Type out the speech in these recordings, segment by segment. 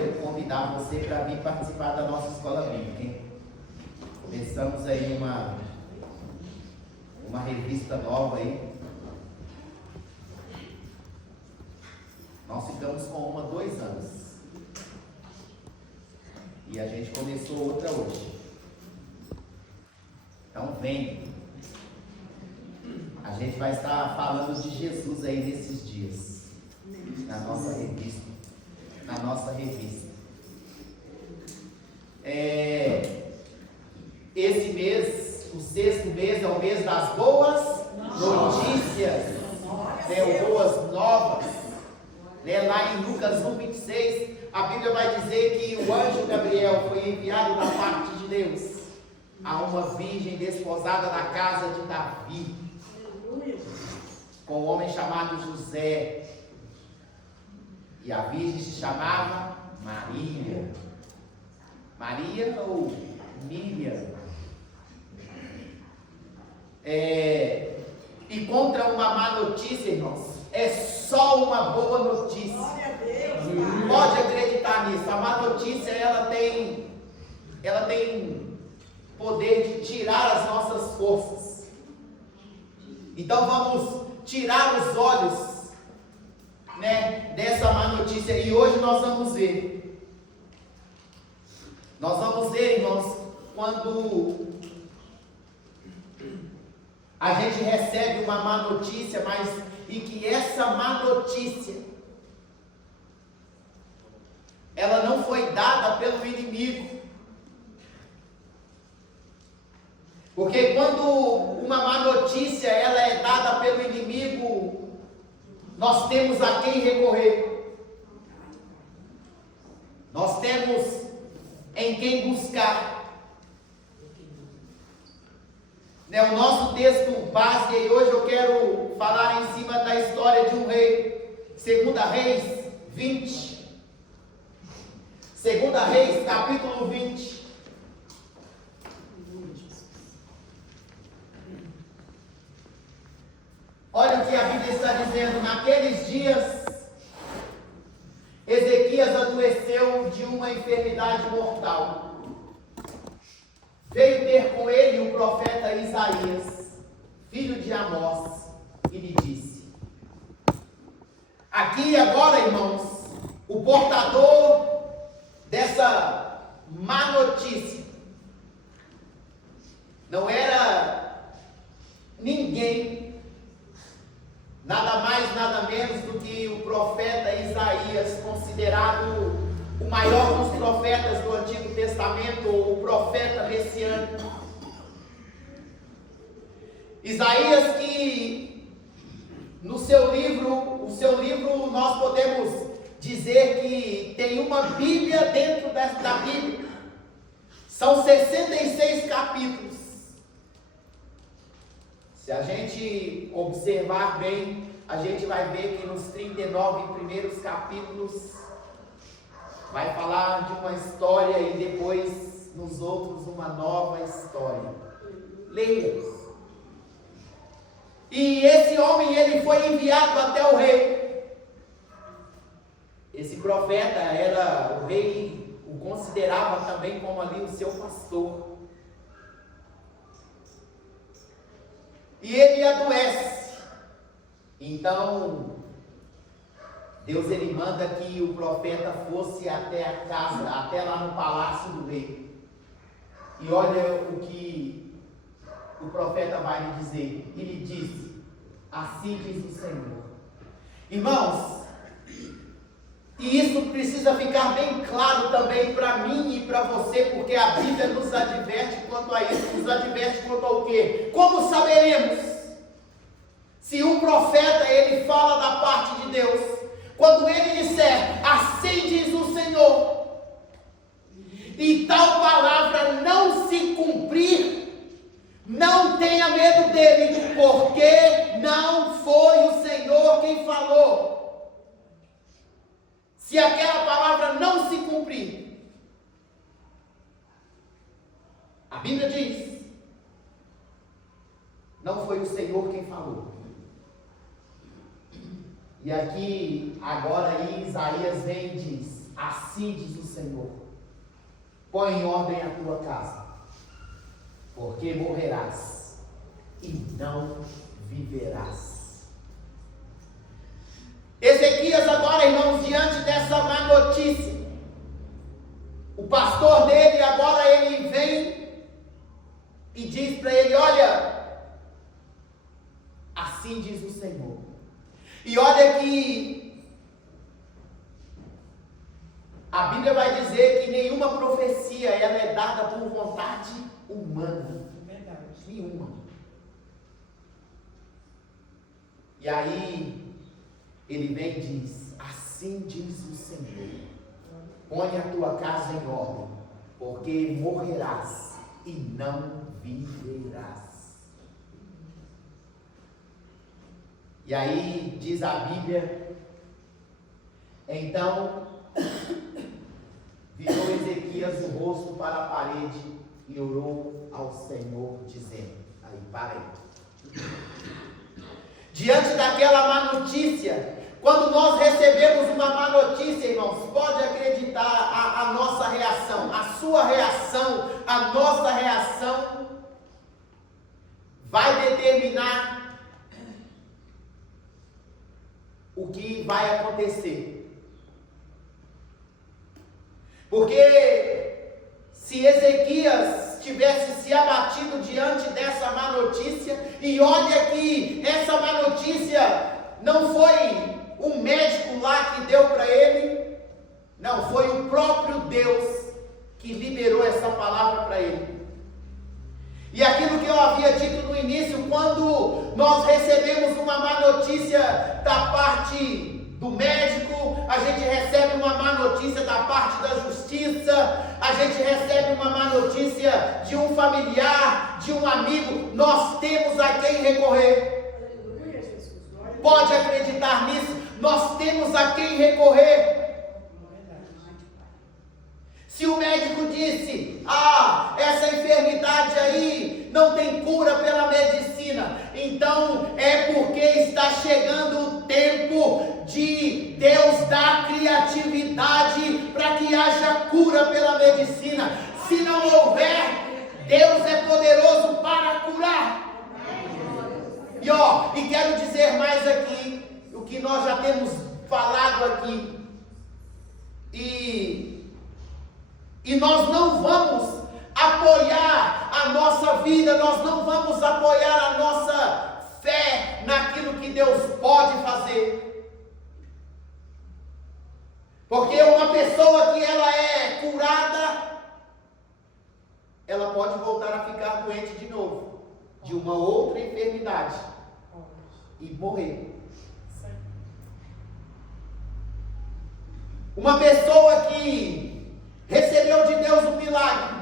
quero convidar você para vir participar da nossa escola bíblica, hein? Começamos aí uma revista nova aí. Nós ficamos com uma 2 anos. E a gente começou outra hoje. Então vem. A gente vai estar falando de Jesus aí nesses dias. Na nossa revista. Esse mês, o 6º mês, é o mês das boas notícias. Boas novas. Lá em Lucas 1:26, a Bíblia vai dizer que o anjo Gabriel foi enviado da parte de Deus a uma virgem desposada da casa de Davi, com um homem chamado José. E a virgem se chamava Maria. Maria ou Miriam. E contra uma má notícia, irmãos, é só uma boa notícia. Pode acreditar nisso. A má notícia, ela tem poder de tirar as nossas forças. Então vamos tirar os olhos, dessa má notícia. E hoje nós vamos ver. Irmãos, quando a gente recebe uma má notícia, e que essa má notícia, ela não foi dada pelo inimigo. Porque quando uma má notícia, ela é dada pelo inimigo, nós temos a quem recorrer. Nós temos em quem buscar. O nosso texto base, e hoje eu quero falar em cima da história de um rei. 2 Reis 20. 2 Reis, capítulo 20. Olha o que a Bíblia está dizendo. Naqueles dias, Ezequias adoeceu de uma enfermidade mortal. Veio ter com ele o profeta Isaías, filho de Amós, e lhe disse: aqui e agora, irmãos, o portador dessa má notícia não era ninguém, nada mais, nada menos do que o profeta Isaías, considerado o maior dos profetas do Antigo Testamento, o profeta messiânico. Isaías, que no seu livro nós podemos dizer que tem uma Bíblia dentro da Bíblia. São 66 capítulos. Se a gente observar bem, a gente vai ver que nos 39 primeiros capítulos vai falar de uma história e depois nos outros uma nova história. Leia. E esse homem, ele foi enviado até o rei. Esse profeta o rei o considerava também como ali o seu pastor. E ele adoece. Então Deus, ele manda que o profeta fosse até a casa, até lá no palácio do rei. E olha o que o profeta vai lhe dizer. Ele disse: assim diz o Senhor. Irmãos, e isso precisa ficar bem claro também para mim e para você, porque a Bíblia nos adverte quanto a isso. Nos adverte quanto ao quê? Como saberemos se um profeta, ele fala da parte de Deus? Quando ele disser: assim diz o Senhor, e tal palavra não se cumprir, não tenha medo dele, porque não foi o Senhor quem falou. Se aquela palavra não se cumprir, a Bíblia diz: não foi o Senhor quem falou. E aqui, agora, Isaías vem e diz: assim diz o Senhor, põe em ordem a tua casa, porque morrerás e não viverás. Ezequias agora, irmãos, diante dessa má notícia, o pastor dele agora ele vem e diz para ele: olha, assim diz o Senhor. E olha que a Bíblia vai dizer que nenhuma profecia ela é dada por vontade humana. Verdade. Nenhuma. E aí ele vem e diz: assim diz o Senhor, põe a tua casa em ordem, porque morrerás e não viverás. E aí diz a Bíblia, então virou Ezequias o rosto para a parede e orou ao Senhor, dizendo: aí, para aí. Diante daquela má notícia, quando nós recebemos uma má notícia, irmãos, pode acreditar a nossa reação, a sua reação, a nossa reação vai determinar o que vai acontecer. Porque se Ezequias tivesse se abatido diante dessa má notícia, e olha que essa má notícia não foi um médico lá que deu para ele, não, foi o próprio Deus que liberou essa palavra para ele. E aquilo que eu havia dito no início, quando nós recebemos uma má notícia da parte do médico, a gente recebe uma má notícia da parte da justiça, a gente recebe uma má notícia de um familiar, de um amigo, nós temos a quem recorrer. Pode acreditar nisso, nós temos a quem recorrer. Se o médico disse: essa enfermidade aí não tem cura pela medicina, então é porque está chegando o tempo de Deus dar criatividade para que haja cura pela medicina. Se não houver, Deus é poderoso para curar. E quero dizer mais aqui, o que nós já temos falado aqui, e nós não vamos apoiar a nossa vida, nós não vamos apoiar a nossa fé naquilo que Deus pode fazer. Porque uma pessoa que ela é curada, ela pode voltar a ficar doente de novo, de uma outra enfermidade, e morrer. Uma pessoa que recebeu de Deus um milagre,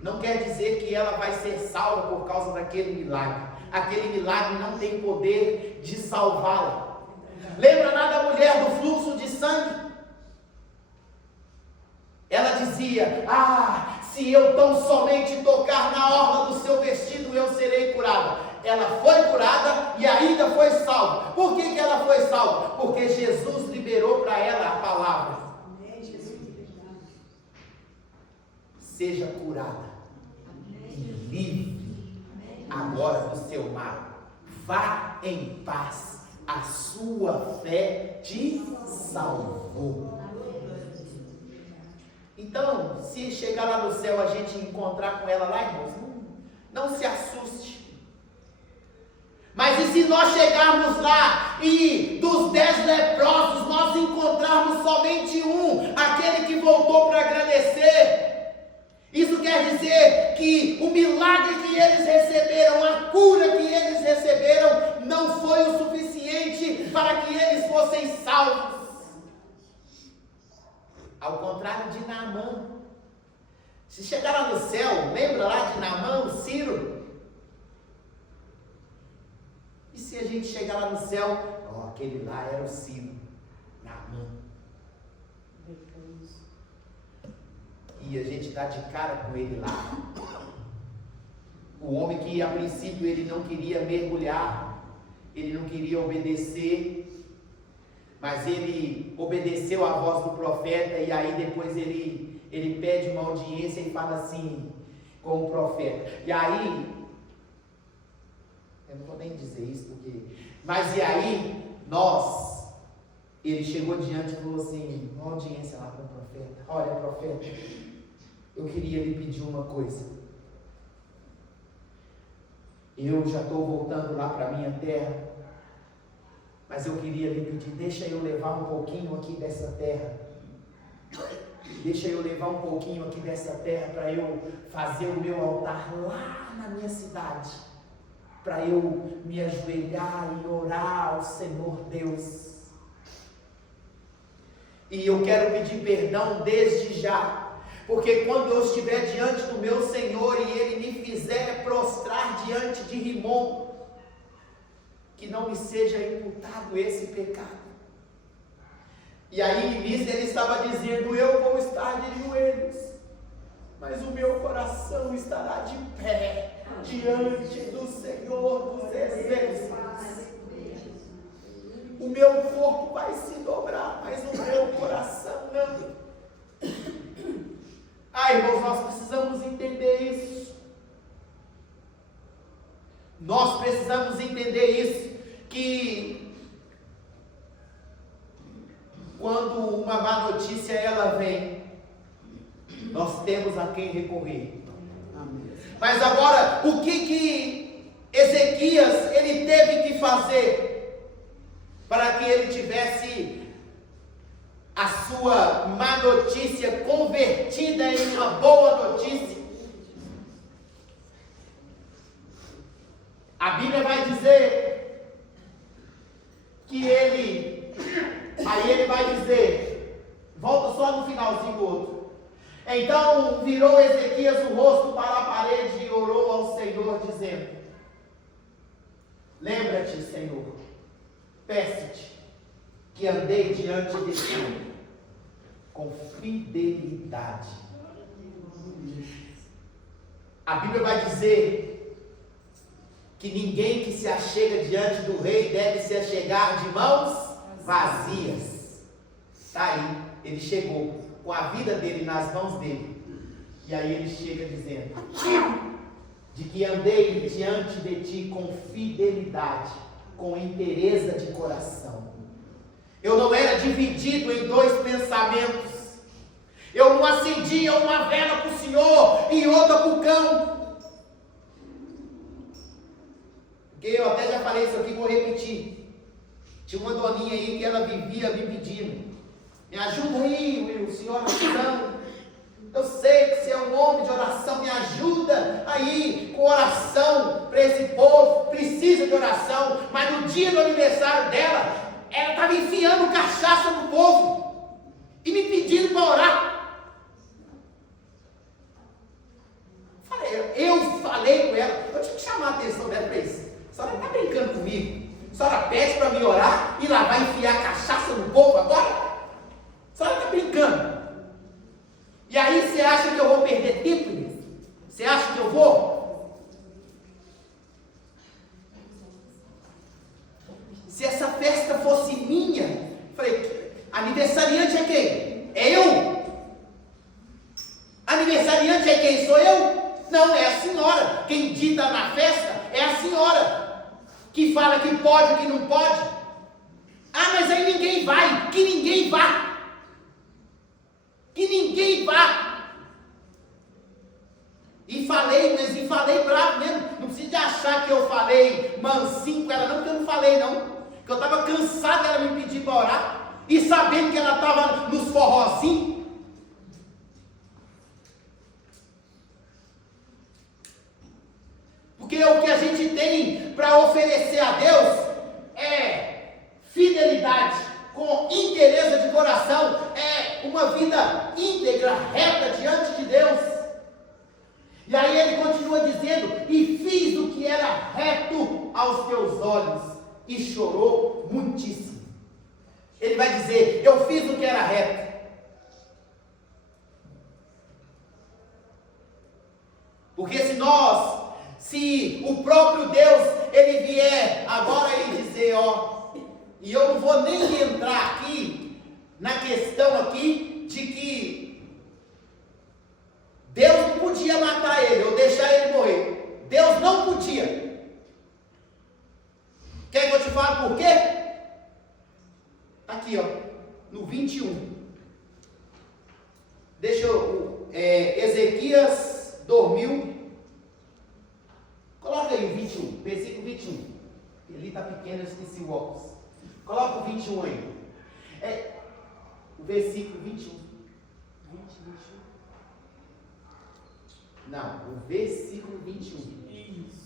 não quer dizer que ela vai ser salva por causa daquele milagre. Aquele milagre não tem poder de salvá-la. Lembra lá da mulher do fluxo de sangue? Ela dizia: se eu tão somente tocar na orla do seu vestido, eu serei curada. Ela foi curada e ainda foi salva. Por que ela foi salva? Porque Jesus liberou para ela a palavra: seja curada e livre agora do seu mal. Vá em paz, a sua fé te salvou. Então, se chegar lá no céu, a gente encontrar com ela lá, irmãos, não se assuste. Mas e se nós chegarmos lá e dos 10 leprosos nós encontrarmos somente um, aquele que voltou para agradecer? Isso quer dizer que o milagre que eles receberam, a cura que eles receberam, não foi o suficiente para que eles fossem salvos. Ao contrário de Naamã. Se chegar lá no céu, lembra lá de Naamã, o Ciro? E se a gente chegar lá no céu, aquele lá era o Ciro, Naamã. E a gente dá de cara com ele lá. O homem que a princípio ele não queria mergulhar, ele não queria obedecer, Mas ele obedeceu à voz do profeta, e aí depois ele pede uma audiência e fala assim com o profeta. E aí, eu não vou nem dizer isso porque... Mas e aí, ele chegou diante e falou assim, uma audiência lá com o profeta. Olha, profeta, eu queria lhe pedir uma coisa. Eu já estou voltando lá para a minha terra, mas eu queria lhe pedir, deixa eu levar um pouquinho aqui dessa terra. Deixa eu levar um pouquinho aqui dessa terra para eu fazer o meu altar lá na minha cidade. Para eu me ajoelhar e orar ao Senhor Deus. E eu quero pedir perdão desde já, porque quando eu estiver diante do meu Senhor e Ele me fizer prostrar diante de Rimom, que não me seja imputado esse pecado. E aí nisso ele estava dizendo, eu vou estar de joelhos, mas o meu coração estará de pé diante do Senhor dos Exércitos. O meu corpo vai se dobrar, mas o meu coração não. Irmãos, nós precisamos entender isso. Nós precisamos entender isso, que quando uma má notícia ela vem, nós temos a quem recorrer. Mas agora, o que Ezequias ele teve que fazer para que ele tivesse a sua má notícia convertida em uma boa notícia? A Bíblia vai dizer que aí ele vai dizer, volta só no finalzinho do outro. Então virou Ezequias o rosto para a parede e orou ao Senhor, dizendo: lembra-te, Senhor, peço-te que andei diante de ti com fidelidade. A Bíblia vai dizer que ninguém que se achega diante do rei deve se achegar de mãos vazias. Está aí, ele chegou com a vida dele nas mãos dele. E aí ele chega dizendo: de que andei diante de ti com fidelidade, com inteireza de coração. Eu não era dividido em dois pensamentos. Eu não acendia uma vela para o Senhor e outra para o cão. Porque eu até já falei isso aqui, vou repetir. Tinha uma doninha aí que ela vivia me pedindo: me ajuda aí, Will, senhor oração. Eu sei que você é um homem de oração, me ajuda aí com oração para esse povo, precisa de oração. Mas no dia do aniversário dela, ela estava enfiando cachaça no povo e me pedindo para orar. Eu falei com ela, eu tinha que chamar a atenção dela para isso. A senhora está brincando comigo? A senhora pede para me orar e lá vai enfiar cachaça no povo agora? A senhora está brincando? E aí você acha que eu vou perder tempo nisso? Você acha que eu vou? Se essa festa fosse minha, falei, aniversariante é quem? É eu? Aniversariante é quem? Sou eu? Não, é a senhora. Quem dita na festa é a senhora, que fala que pode ou que não pode. Ah, mas aí ninguém vai. Que ninguém vá. Que ninguém vá. E falei bravo mesmo. Não precisa de achar que eu falei mansinho com ela não, porque eu não falei não. Porque eu estava cansado dela me pedir para orar. E sabendo que ela estava nos forrozinhos. Porque o que a gente tem para oferecer a Deus é fidelidade, com inteireza de coração, é uma vida íntegra, reta diante de Deus. E aí ele continua dizendo: e fiz o que era reto aos teus olhos, e chorou muitíssimo. Ele vai dizer: eu fiz o que era reto. Porque se o próprio Deus, ele vier agora e dizer: ó, E eu não vou nem entrar aqui na questão aqui de que Deus não podia matar ele ou deixar ele morrer. Deus não podia. Quer que eu te fale por quê? Aqui, ó, no 21. Deixa eu. Ezequias dormiu. Coloca aí o 21, versículo 21. Ali está pequeno, eu esqueci o óculos. Coloca o 21 aí. O versículo 21. Não, o versículo 21.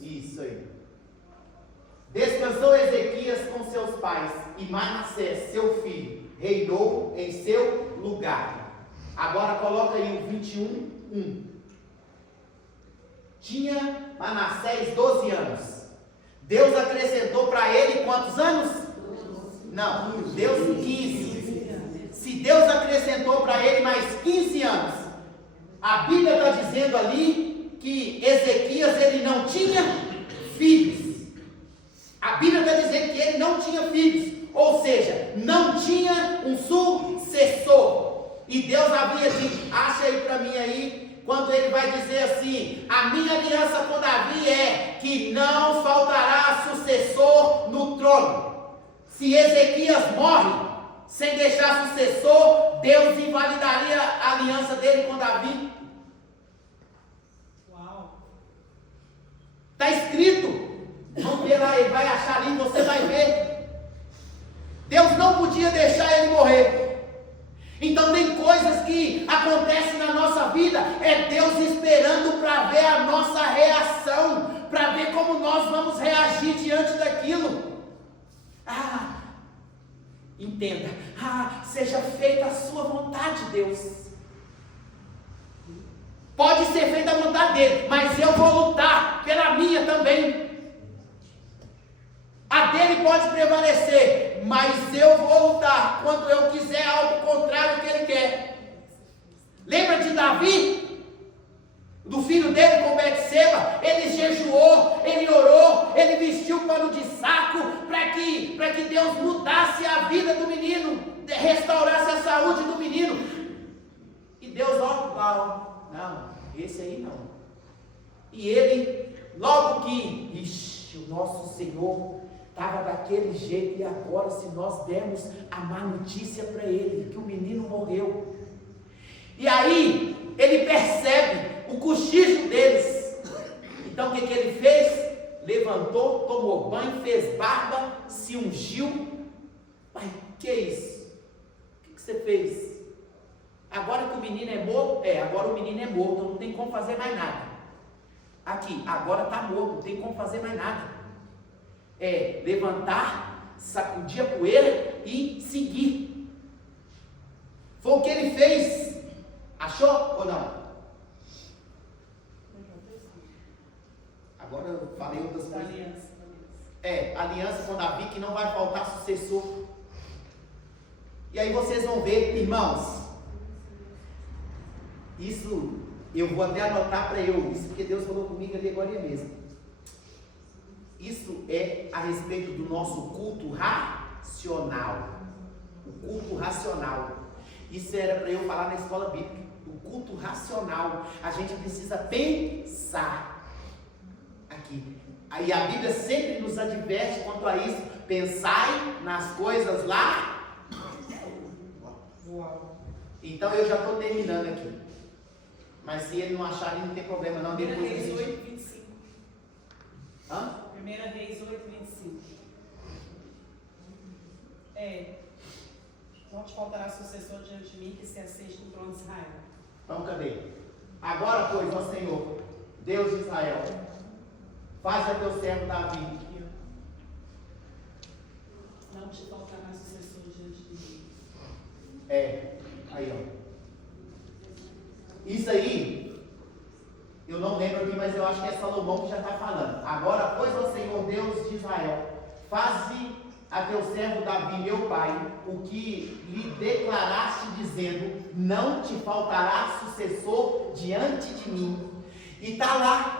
Isso aí. Descansou Ezequias com seus pais, e Manassés, seu filho, reinou em seu lugar. Agora coloca aí o 21:1. Tinha Manassés 12 anos. Deus acrescentou para ele quantos anos? Não, Deus 15. Se Deus acrescentou para ele mais 15 anos, a Bíblia está dizendo ali que Ezequias ele não tinha filhos. A Bíblia está dizendo que ele não tinha filhos, ou seja, não tinha um sucessor. E Deus havia dito, acha aí para mim aí, quando ele vai dizer assim, a minha aliança com Davi é que não faltará sucessor no trono. Se Ezequias morre sem deixar sucessor, Deus invalidaria a aliança dele com Davi. Uau! Está escrito. Vamos ver lá, ele vai achar ali, você vai ver. Deus não podia deixar ele morrer. Então tem coisas que acontecem na nossa vida, é Deus esperando para ver a nossa reação, para ver como nós vamos reagir diante daquilo. Entenda, seja feita a sua vontade, Deus. Pode ser feita a vontade dele, mas eu vou lutar pela minha também. A dele pode prevalecer, mas eu vou lutar quando eu quiser algo contrário ao que ele quer. Lembra de Davi? Do filho dele com Betseba? Ele jejuou, ele orou, ele vestiu pano de saco para que Deus mudasse a vida do menino, restaurasse a saúde do menino. E Deus logo, não, esse aí não. E ele, logo que, o nosso Senhor estava daquele jeito, e agora se nós demos a má notícia para ele, que o menino morreu. E aí, ele percebe o cochicho deles. Então o que ele fez? Levantou, tomou banho, fez barba, se ungiu. Mas que é isso? O que você fez? Agora que o menino é morto? Agora o menino é morto, não tem como fazer mais nada. Aqui, agora está morto, não tem como fazer mais nada. Levantar, sacudir a poeira e seguir. Foi o que ele fez. Achou ou não? Agora eu falei outras coisas. Aliança com Davi, que não vai faltar sucessor. E aí vocês vão ver, irmãos, isso eu vou até anotar para isso porque Deus falou comigo ali agora mesmo. Isso é a respeito do nosso culto racional. O culto racional. Isso era para eu falar na escola bíblica. O culto racional. A gente precisa pensar aqui. Aí a Bíblia sempre nos adverte quanto a isso. Pensai nas coisas lá. Então eu já estou terminando aqui. Mas se ele não achar, não tem problema não. Depois 1 Reis 8:25. 1 Reis 8:25. Não te faltará sucessor diante de mim que se assente no trono de Israel. Então cadê? Agora, pois, ó Senhor, Deus de Israel, faz a teu servo Davi. Não te faltará sucessor diante de mim. Aí ó. Isso aí, eu não lembro aqui, mas eu acho que é Salomão que já está falando. Agora, pois, ó Senhor, Deus de Israel, faze a teu servo Davi, meu pai, o que lhe declaraste, dizendo, não te faltará sucessor diante de mim. E está lá.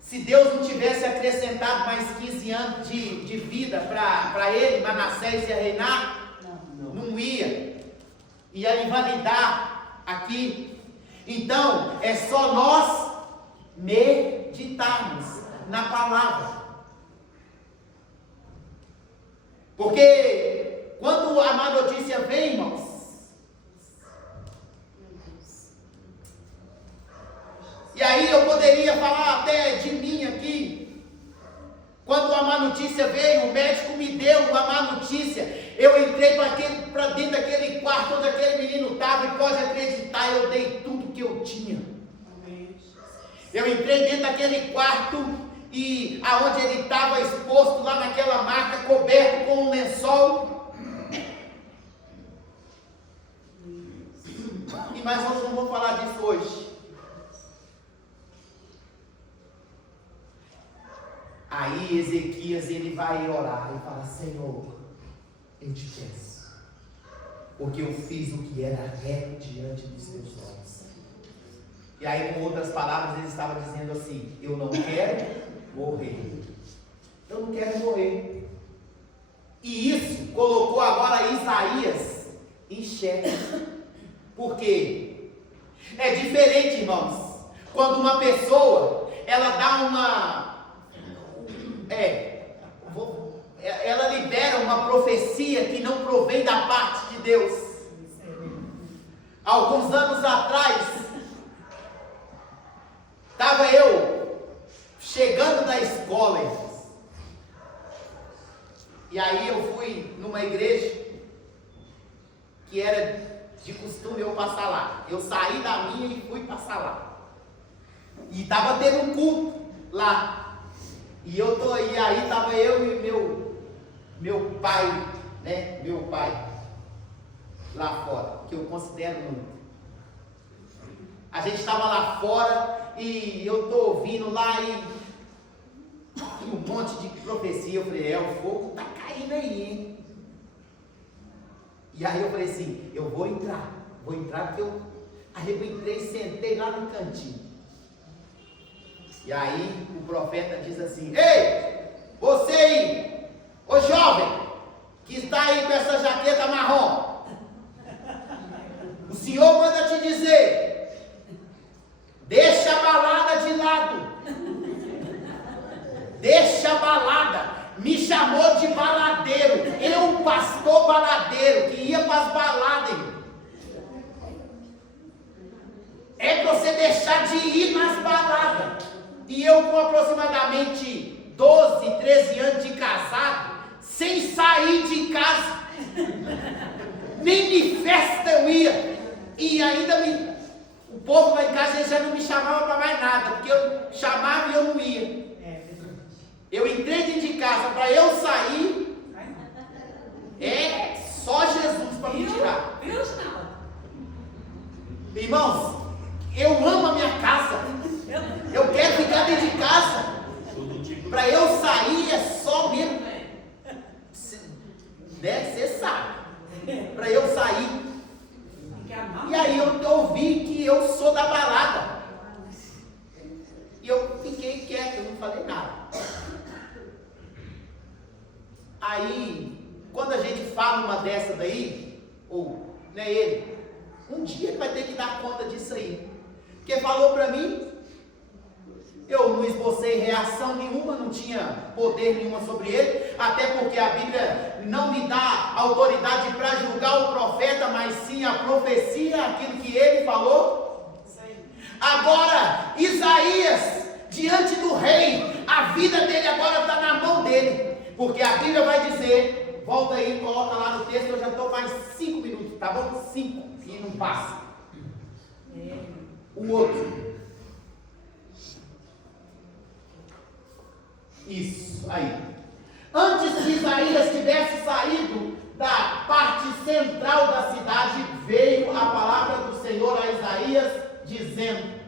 Se Deus não tivesse acrescentado mais 15 anos de vida para ele, Manassés ia reinar? Não ia. Ia invalidar aqui. Então, é só nós meditarmos na palavra. Porque quando a má notícia vem, irmãos, e aí eu poderia falar até de mim aqui. Quando a má notícia veio, o médico me deu uma má notícia. Eu entrei para dentro daquele quarto onde aquele menino estava, e pode acreditar, eu dei tudo que eu tinha. Eu entrei dentro daquele quarto e aonde ele estava exposto lá naquela maca, coberto com um lençol. Mas nós não vamos falar disso hoje. Aí Ezequias, ele vai orar e fala: Senhor, eu te peço, porque eu fiz o que era reto diante dos teus olhos. E aí, com outras palavras, ele estava dizendo assim: eu não quero morrer. Eu não quero morrer. E isso colocou agora Isaías em xeque. Por quê? É diferente, irmãos, quando uma pessoa, ela dá ela libera uma profecia que não provém da parte de Deus. Alguns anos atrás, estava eu chegando da escola, irmãos, e aí eu fui numa igreja que era de costume eu passar lá. Eu saí da minha e fui passar lá. E estava tendo um culto lá. E aí estava eu e meu pai, né? Meu pai lá fora, que eu considero muito. A gente estava lá fora e eu estou ouvindo lá e um monte de profecia. Eu falei: o fogo está caindo aí, hein? E aí eu falei assim: eu vou entrar porque aí eu entrei e sentei lá no cantinho. E aí o profeta diz assim: ei, você aí, ô jovem, que está aí com essa jaqueta marrom, o Senhor manda te dizer, deixa a balada de lado, deixa a balada. Me chamou de baladeiro, eu, pastor baladeiro, que ia para as baladas. É para você deixar de ir nas baladas. E eu, com aproximadamente 12, 13 anos de casado, sem sair de casa, nem de festa eu ia. E ainda o povo lá em casa já não me chamava para mais nada, porque eu chamava e eu não ia. Eu entrei dentro de casa, para eu sair, é só Jesus para me tirar. Irmãos, eu amo a minha casa. Eu quero ficar dentro de casa. Para eu sair é só mesmo. Você sabe. Para eu sair. E aí eu ouvi que eu sou da balada. E eu fiquei quieto, eu não falei nada. Aí, quando a gente fala uma dessa daí, ou, né, ele, um dia ele vai ter que dar conta disso aí. Porque falou para mim, eu não esbocei reação nenhuma, não tinha poder nenhuma sobre ele, até porque a Bíblia não me dá autoridade para julgar o profeta, mas sim a profecia, aquilo que ele falou. Agora, Isaías, diante do rei, a vida dele agora está na mão dele. Porque a Bíblia vai dizer, volta aí, coloca lá no texto, eu já estou mais 5 minutos, tá bom? 5, e não passa. O outro. Isso, aí. Antes que Isaías tivesse saído da parte central da cidade, veio a palavra do Senhor a Isaías, dizendo: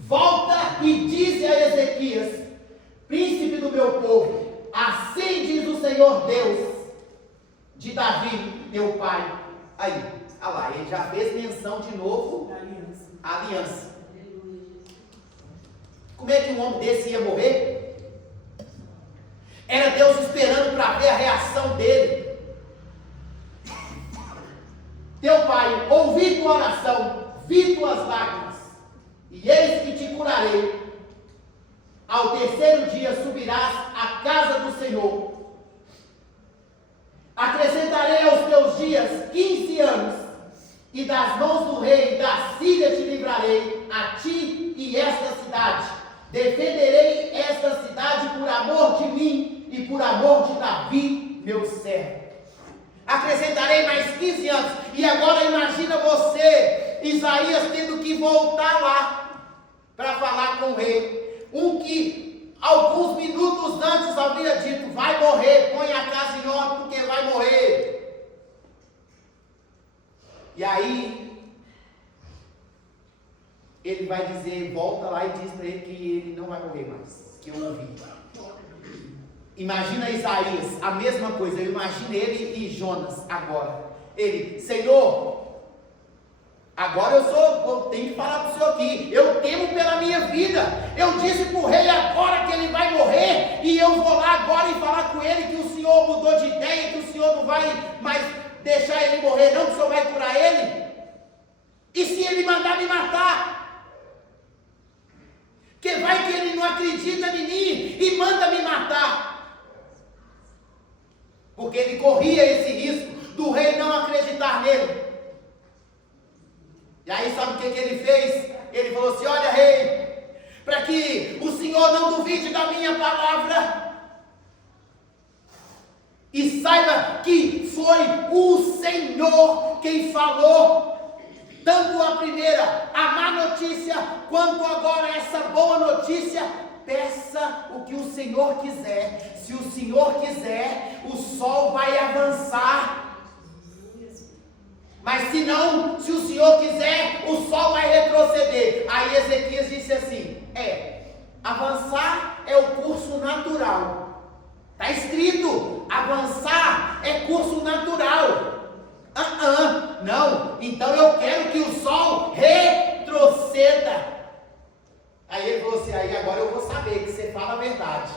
volta e dize a Ezequias, príncipe do meu povo, assim diz o Senhor Deus de Davi, teu pai. Aí, olha lá, ele já fez menção de novo à aliança. Como é que um homem desse ia morrer? para ver a reação dele. Teu pai, ouvi tua oração, vi tuas lágrimas, e eis que te curarei. Ao terceiro dia subirás à casa do Senhor. Acrescentarei aos teus dias 15 anos, e das mãos do rei da Síria te livrarei, a ti e esta cidade. Defenderei esta cidade por amor de mim e por amor de Davi, meu servo. Acrescentarei mais 15 anos. E agora imagina você, Isaías, tendo que voltar lá para falar com o rei. Que alguns minutos antes havia dito: vai morrer, põe a casa em ordem porque vai morrer. E aí ele vai dizer, volta lá e diz para ele que ele não vai morrer mais, que eu ouvi. Imagina Isaías, a mesma coisa. Eu imagino ele e Jonas agora. Ele: Senhor, agora eu tenho que falar para o Senhor aqui, eu temo pela minha vida. Eu disse para o rei agora que ele vai morrer, e eu vou lá agora e falar com ele que o Senhor mudou de ideia, que o Senhor não vai mais deixar ele morrer não, que o Senhor vai curar ele. E se ele mandar me matar? Que vai que ele não acredita em mim e manda me matar. Porque ele corria esse risco do rei não acreditar nele. E aí sabe o que ele fez? Ele falou assim: olha, rei, para que o Senhor não duvide da minha palavra, e saiba que foi o Senhor quem falou, tanto a primeira, a má notícia, quanto agora essa boa notícia. Peça o que o Senhor quiser. Se o Senhor quiser, o sol vai avançar. Mas se não, se o Senhor quiser, o sol vai retroceder. Aí Ezequias disse assim: avançar é o curso natural. Está escrito, avançar é curso natural. Não, então eu quero que o sol retroceda. Aí ele falou assim: aí agora eu vou saber que você fala a verdade.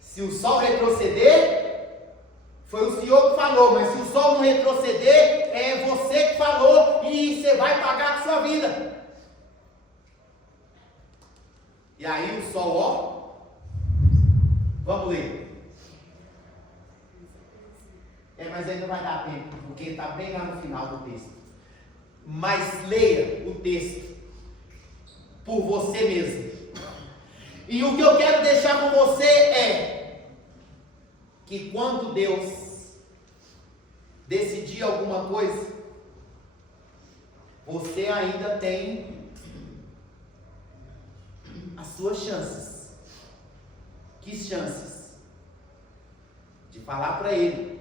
Se o sol retroceder, foi o Senhor que falou, mas se o sol não retroceder, é você que falou, e você vai pagar com sua vida. E aí o sol, vamos ler. Mas aí não vai dar tempo, porque está bem lá no final do texto. Mas leia o texto por você mesmo. E o que eu quero deixar com você é que quando Deus decidir alguma coisa, você ainda tem as suas chances. Que chances? De falar para Ele: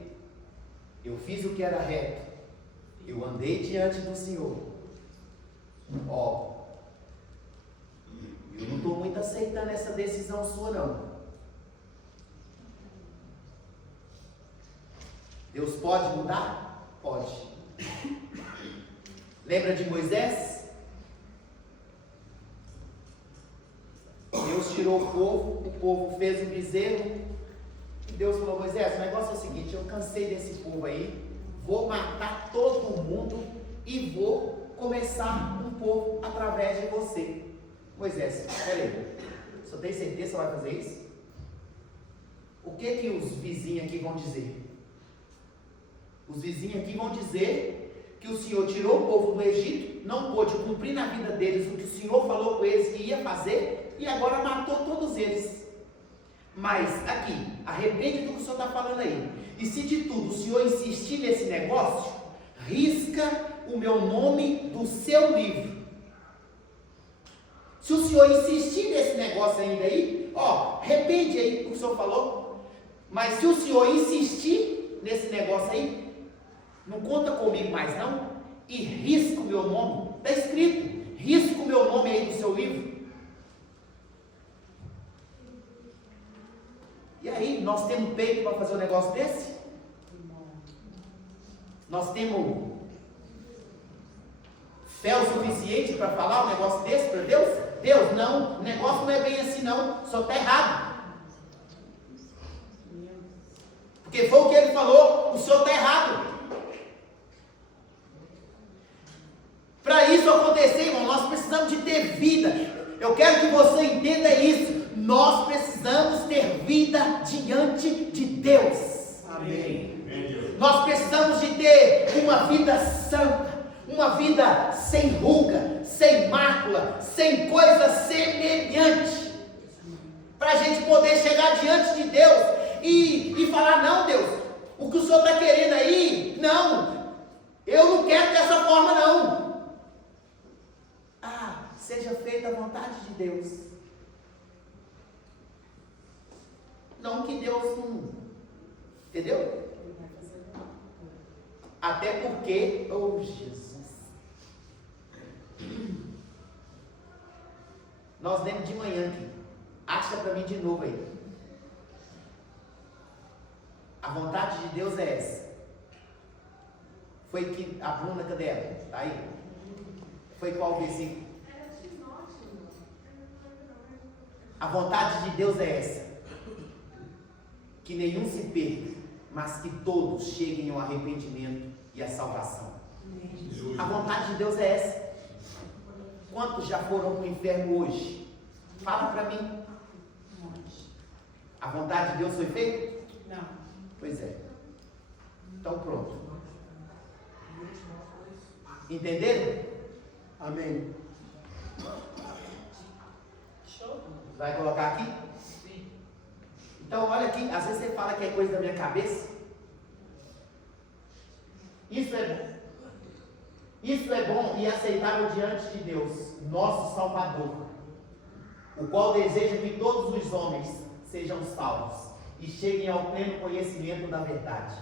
eu fiz o que era reto, eu andei diante do Senhor. Eu não estou muito aceitando essa decisão sua, não. Deus pode mudar? Pode. Lembra de Moisés? Deus tirou o povo fez um bezerro, e Deus falou: Moisés, o negócio é o seguinte, eu cansei desse povo aí, vou matar todo mundo e vou começar um povo através de você. Moisés, peraí, só tem certeza que você vai fazer isso? O que os vizinhos aqui vão dizer? Os vizinhos aqui vão dizer que o Senhor tirou o povo do Egito, não pôde cumprir na vida deles o que o Senhor falou com eles que ia fazer, e agora matou todos eles. Mas aqui, arrepende do que o Senhor está falando aí. E se de tudo o Senhor insistir nesse negócio, risca o meu nome do seu livro. Se o Senhor insistir nesse negócio ainda aí, arrepende aí do que o Senhor falou. Mas se o Senhor insistir nesse negócio aí, não conta comigo mais não, e risca o meu nome. Está escrito, risca o meu nome aí do seu livro. E aí, nós temos peito para fazer um negócio desse? Nós temos fé o suficiente para falar um negócio desse para Deus? Deus, não, o negócio não é bem assim não, só está errado. Porque foi o que ele falou, o senhor está errado. Para isso acontecer, irmão, nós precisamos de ter vida. Eu quero que você entenda isso. Nós precisamos ter vida diante de Deus. Amém. Nós precisamos de ter uma vida santa, uma vida sem ruga, sem mácula, sem coisa semelhante, para a gente poder chegar diante de Deus e falar: não, Deus, o que o Senhor está querendo aí, não, eu não quero dessa forma não. Seja feita a vontade de Deus. Não que Deus não, entendeu? Até porque, oh Jesus, nós lemos de manhã aqui. Acha para mim de novo aí. A vontade de Deus é essa. Foi que a Bruna, cadê ela? Está aí? Foi qual versículo? A vontade de Deus é essa: que nenhum se perca, mas que todos cheguem ao arrependimento e à salvação. A vontade de Deus é essa. Quantos já foram para o inferno hoje? Fala para mim. A vontade de Deus foi feita? Não. Pois é. Então pronto. Entenderam? Amém. Show. Vai colocar aqui? Sim. Então olha aqui, às vezes você fala que é coisa da minha cabeça. Isso é bom e aceitável diante de Deus, nosso Salvador, o qual deseja que todos os homens sejam salvos e cheguem ao pleno conhecimento da verdade.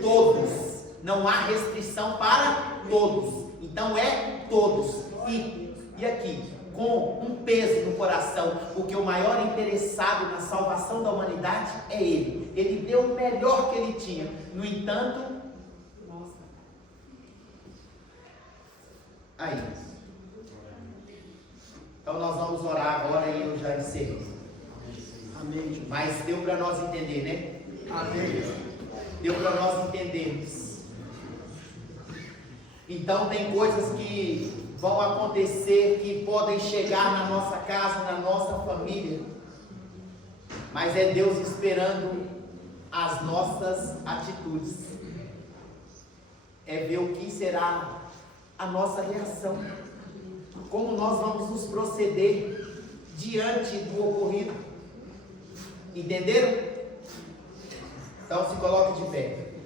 Todos, não há restrição para todos, então é todos. E aqui, com um peso no coração, porque o maior interessado na salvação da humanidade é Ele. Ele deu o melhor que Ele tinha. No entanto, aí. Então nós vamos orar agora e eu já encerrei. Amém. Mas deu para nós entender, né? Amém. Deu para nós entendermos. Então tem coisas que vão acontecer, que podem chegar na nossa casa, na nossa família, mas é Deus esperando as nossas atitudes, é ver o que será a nossa reação, como nós vamos nos proceder diante do ocorrido. Entenderam? Então se coloque de pé.